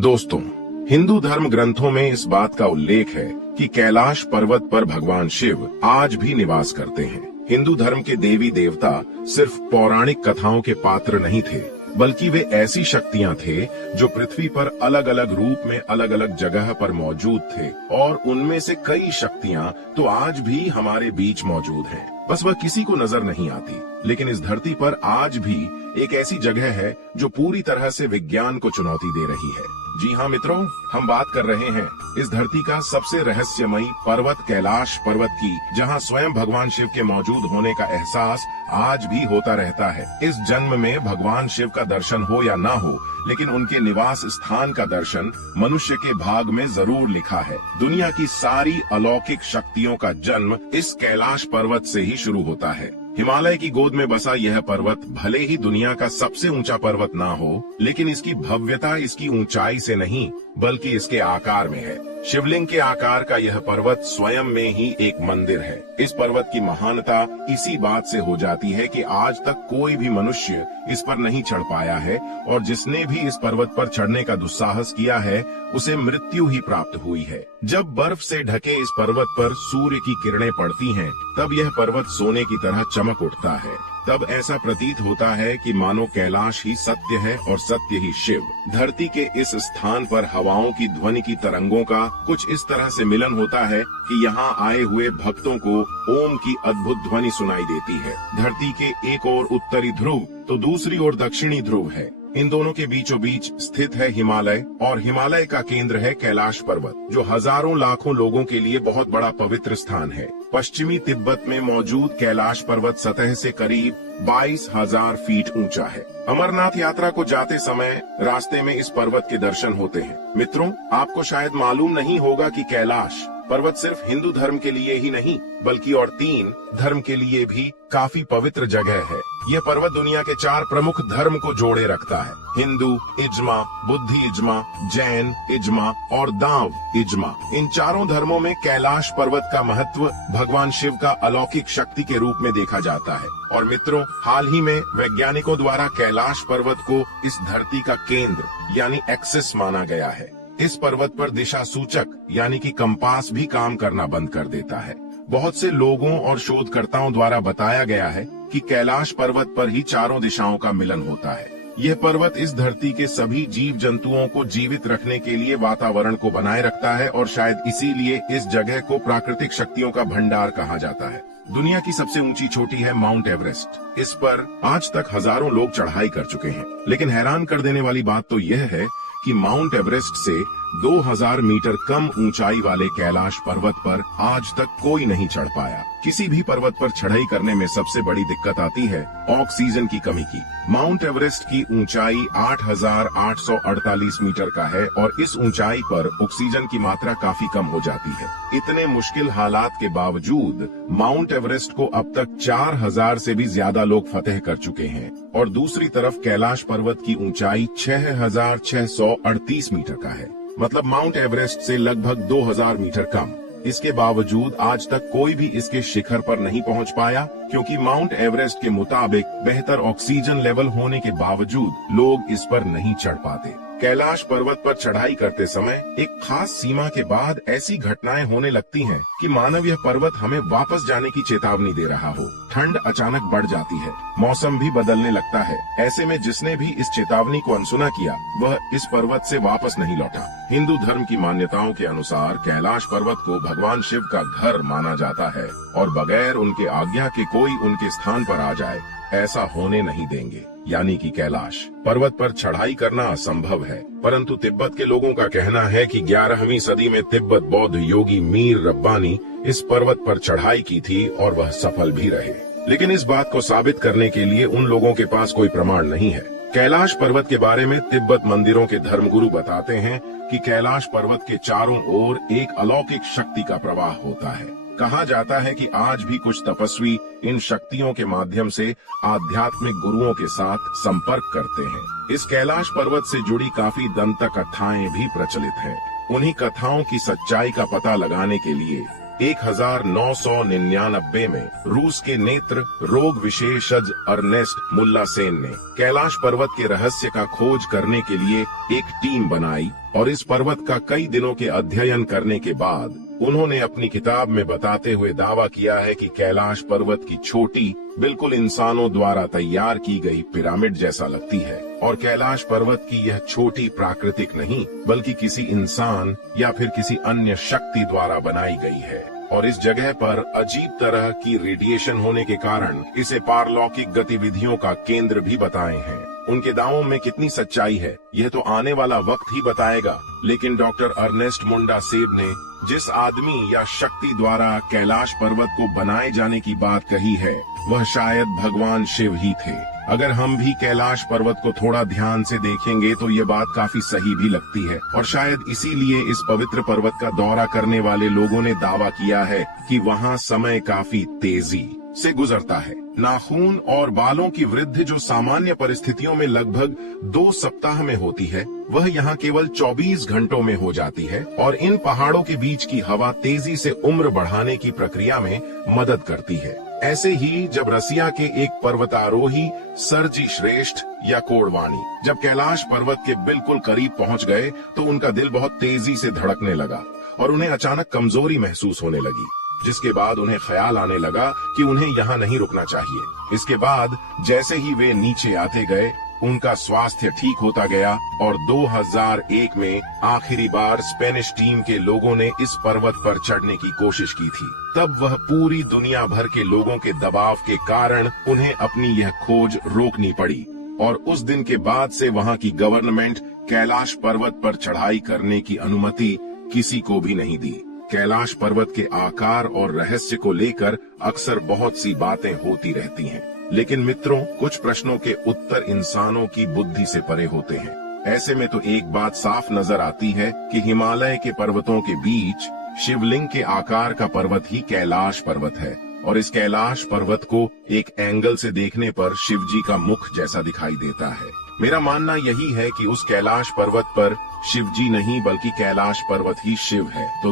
दोस्तों, हिंदू धर्म ग्रंथों में इस बात का उल्लेख है कि कैलाश पर्वत पर भगवान शिव आज भी निवास करते हैं। हिंदू धर्म के देवी देवता सिर्फ पौराणिक कथाओं के पात्र नहीं थे, बल्कि वे ऐसी शक्तियां थे जो पृथ्वी पर अलग अलग रूप में अलग अलग जगह पर मौजूद थे, और उनमें से कई शक्तियां तो आज भी हमारे बीच मौजूद हैं। बस वह किसी को नजर नहीं आती। लेकिन इस धरती पर आज भी एक ऐसी जगह है जो पूरी तरह से विज्ञान को चुनौती दे रही है। जी हाँ मित्रों, हम बात कर रहे हैं इस धरती का सबसे रहस्यमयी पर्वत कैलाश पर्वत की, जहाँ स्वयं भगवान शिव के मौजूद होने का एहसास आज भी होता रहता है। इस जन्म में भगवान शिव का दर्शन हो या ना हो, लेकिन उनके निवास स्थान का दर्शन मनुष्य के भाग में जरूर लिखा है। दुनिया की सारी अलौकिक शक्तियों का जन्म इस कैलाश पर्वत से ही शुरू होता है। हिमालय की गोद में बसा यह पर्वत भले ही दुनिया का सबसे ऊंचा पर्वत ना हो, लेकिन इसकी भव्यता इसकी ऊंचाई से नहीं बल्कि इसके आकार में है। शिवलिंग के आकार का यह पर्वत स्वयं में ही एक मंदिर है। इस पर्वत की महानता इसी बात से हो जाती है कि आज तक कोई भी मनुष्य इस पर नहीं चढ़ पाया है, और जिसने भी इस पर्वत पर चढ़ने का दुस्साहस किया है उसे मृत्यु ही प्राप्त हुई है। जब बर्फ से ढके इस पर्वत पर सूर्य की किरणें पड़ती हैं, तब यह पर्वत सोने की तरह चमक उठता है। तब ऐसा प्रतीत होता है कि मानो कैलाश ही सत्य है और सत्य ही शिव। धरती के इस स्थान पर हवाओं की ध्वनि की तरंगों का कुछ इस तरह से मिलन होता है कि यहाँ आए हुए भक्तों को ओम की अद्भुत ध्वनि सुनाई देती है। धरती के एक ओर उत्तरी ध्रुव तो दूसरी ओर दक्षिणी ध्रुव है। इन दोनों के बीचों बीच स्थित है हिमालय, और हिमालय का केंद्र है कैलाश पर्वत, जो हजारों लाखों लोगों के लिए बहुत बड़ा पवित्र स्थान है। पश्चिमी तिब्बत में मौजूद कैलाश पर्वत सतह से करीब 22,000 फीट ऊंचा है। अमरनाथ यात्रा को जाते समय रास्ते में इस पर्वत के दर्शन होते हैं। मित्रों, आपको शायद मालूम नहीं होगा कि कैलाश पर्वत सिर्फ हिंदू धर्म के लिए ही नहीं बल्कि और 3 धर्म के लिए भी काफी पवित्र जगह है। यह पर्वत दुनिया के 4 प्रमुख धर्म को जोड़े रखता है: हिंदू इज्मा, बुद्धि इज्मा, जैन इज्मा और दाव इज्मा। इन चारों धर्मों में कैलाश पर्वत का महत्व भगवान शिव का अलौकिक शक्ति के रूप में देखा जाता है। और मित्रों, हाल ही में वैज्ञानिकों द्वारा कैलाश पर्वत को इस धरती का केंद्र यानी एक्सिस माना गया है। इस पर्वत पर दिशा सूचक यानी कि कंपास भी काम करना बंद कर देता है। बहुत से लोगों और शोधकर्ताओं द्वारा बताया गया है कि कैलाश पर्वत पर ही चारों दिशाओं का मिलन होता है। यह पर्वत इस धरती के सभी जीव जंतुओं को जीवित रखने के लिए वातावरण को बनाए रखता है, और शायद इसीलिए इस जगह को प्राकृतिक शक्तियों का भंडार कहा जाता है। दुनिया की सबसे ऊंची चोटी है माउंट एवरेस्ट। इस पर आज तक हजारों लोग चढ़ाई कर चुके हैं, लेकिन हैरान कर देने वाली बात तो यह है कि माउंट एवरेस्ट से 2000 मीटर कम ऊंचाई वाले कैलाश पर्वत पर आज तक कोई नहीं चढ़ पाया। किसी भी पर्वत पर चढ़ाई करने में सबसे बड़ी दिक्कत आती है ऑक्सीजन की कमी की। माउंट एवरेस्ट की ऊंचाई 8,848 मीटर का है, और इस ऊंचाई पर ऑक्सीजन की मात्रा काफी कम हो जाती है। इतने मुश्किल हालात के बावजूद माउंट एवरेस्ट को अब तक 4000 से भी ज्यादा लोग फतेह कर चुके हैं, और दूसरी तरफ कैलाश पर्वत की ऊंचाई 6,638 मीटर का है, मतलब माउंट एवरेस्ट से लगभग 2000 मीटर कम। इसके बावजूद आज तक कोई भी इसके शिखर पर नहीं पहुंच पाया, क्योंकि माउंट एवरेस्ट के मुताबिक बेहतर ऑक्सीजन लेवल होने के बावजूद लोग इस पर नहीं चढ़ पाते। कैलाश पर्वत पर चढ़ाई करते समय एक खास सीमा के बाद ऐसी घटनाएं होने लगती हैं कि मानव यह पर्वत हमें वापस जाने की चेतावनी दे रहा हो। ठंड अचानक बढ़ जाती है, मौसम भी बदलने लगता है। ऐसे में जिसने भी इस चेतावनी को अनसुना किया वह इस पर्वत से वापस नहीं लौटा। हिंदू धर्म की मान्यताओं के अनुसार कैलाश पर्वत को भगवान शिव का घर माना जाता है, और बगैर उनके आज्ञा के कोई उनके स्थान पर आ जाए ऐसा होने नहीं देंगे। यानी कि कैलाश पर्वत पर चढ़ाई करना असंभव है। परंतु तिब्बत के लोगों का कहना है कि 11वीं सदी में तिब्बत बौद्ध योगी मीर रब्बानी इस पर्वत पर चढ़ाई की थी, और वह सफल भी रहे। लेकिन इस बात को साबित करने के लिए उन लोगों के पास कोई प्रमाण नहीं है। कैलाश पर्वत के बारे में तिब्बत मंदिरों के धर्मगुरु बताते हैं कि कैलाश पर्वत के चारों ओर एक अलौकिक शक्ति का प्रवाह होता है। कहा जाता है कि आज भी कुछ तपस्वी इन शक्तियों के माध्यम से आध्यात्मिक गुरुओं के साथ संपर्क करते हैं। इस कैलाश पर्वत से जुड़ी काफी दंत कथाएं भी प्रचलित हैं। उन्हीं कथाओं की सच्चाई का पता लगाने के लिए 1999 में रूस के नेत्र रोग विशेषज्ञ अर्नेस्ट मुल्लासेन ने कैलाश पर्वत के रहस्य का खोज करने के लिए एक टीम बनाई और इस पर्वत का कई दिनों के अध्ययन करने के बाद उन्होंने अपनी किताब में बताते हुए दावा किया है कि कैलाश पर्वत की छोटी, बिल्कुल इंसानों द्वारा तैयार की गई पिरामिड जैसा लगती है और कैलाश पर्वत की यह छोटी प्राकृतिक नहीं बल्कि किसी इंसान या फिर किसी अन्य शक्ति द्वारा बनाई गई है और इस जगह पर अजीब तरह की रेडिएशन होने के कारण इसे पारलौकिक गतिविधियों का केंद्र भी बताए हैं। उनके दावों में कितनी सच्चाई है यह तो आने वाला वक्त ही बताएगा, लेकिन डॉक्टर अर्नेस्ट मुल्लासेन ने जिस आदमी या शक्ति द्वारा कैलाश पर्वत को बनाए जाने की बात कही है वह शायद भगवान शिव ही थे। अगर हम भी कैलाश पर्वत को थोड़ा ध्यान से देखेंगे तो ये बात काफी सही भी लगती है और शायद इसीलिए इस पवित्र पर्वत का दौरा करने वाले लोगों ने दावा किया है कि वहाँ समय काफी तेजी से गुजरता है। नाखून और बालों की वृद्धि जो सामान्य परिस्थितियों में लगभग 2 सप्ताह में होती है वह यहाँ केवल 24 घंटों में हो जाती है और इन पहाड़ों के बीच की हवा तेजी से उम्र बढ़ाने की प्रक्रिया में मदद करती है। ऐसे ही जब रसिया के एक पर्वतारोही सरजी श्रेष्ठ या कोडवानी जब कैलाश पर्वत के बिल्कुल करीब पहुंच गए तो उनका दिल बहुत तेजी से धड़कने लगा और उन्हें अचानक कमजोरी महसूस होने लगी, जिसके बाद उन्हें ख्याल आने लगा कि उन्हें यहाँ नहीं रुकना चाहिए। इसके बाद जैसे ही वे नीचे आते गए उनका स्वास्थ्य ठीक होता गया और 2001 में आखिरी बार स्पेनिश टीम के लोगों ने इस पर्वत पर चढ़ने की कोशिश की थी। तब वह पूरी दुनिया भर के लोगों के दबाव के कारण उन्हें अपनी यह खोज रोकनी पड़ी और उस दिन के बाद से वहाँ की गवर्नमेंट कैलाश पर्वत पर चढ़ाई करने की अनुमति किसी को भी नहीं दी। कैलाश पर्वत के आकार और रहस्य को लेकर अक्सर बहुत सी बातें होती रहती हैं, लेकिन मित्रों कुछ प्रश्नों के उत्तर इंसानों की बुद्धि से परे होते हैं। ऐसे में तो एक बात साफ नजर आती है कि हिमालय के पर्वतों के बीच शिवलिंग के आकार का पर्वत ही कैलाश पर्वत है और इस कैलाश पर्वत को एक एंगल से देखने पर शिव जी का मुख जैसा दिखाई देता है। मेरा मानना यही है कि उस कैलाश पर्वत पर शिव जी नहीं बल्कि कैलाश पर्वत ही शिव है। तो